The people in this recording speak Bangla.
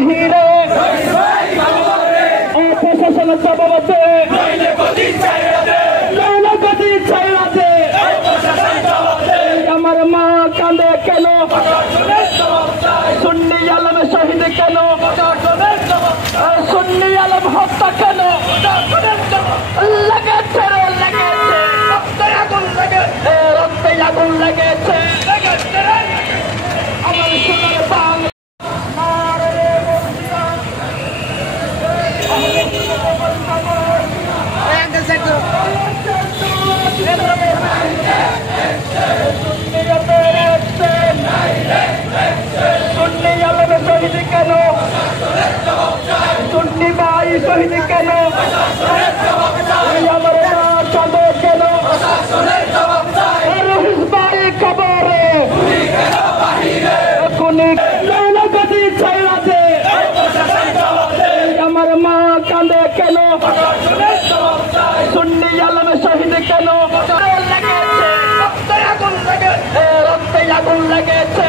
বাহিরে প্রশাসনের জবাব দে আমার মা কাঁদে কেন সুন্নি আলম শহীদ কেন সুন্নি আলম হত্যা কেন লেগেছে রক্তে আগুন লেগেছে আমার সোনার বাংলা সুন্নি আলম শহীদ কেন সুন্নি ভাই শহীদ কেন আমার মা কাঁদে কেন রহিস ভাই খবরে গতি ছাইড়াছে আমার মা কাঁদে কেন সুন্নি আলম শহীদ কেন রক্তে আগুন লেগেছে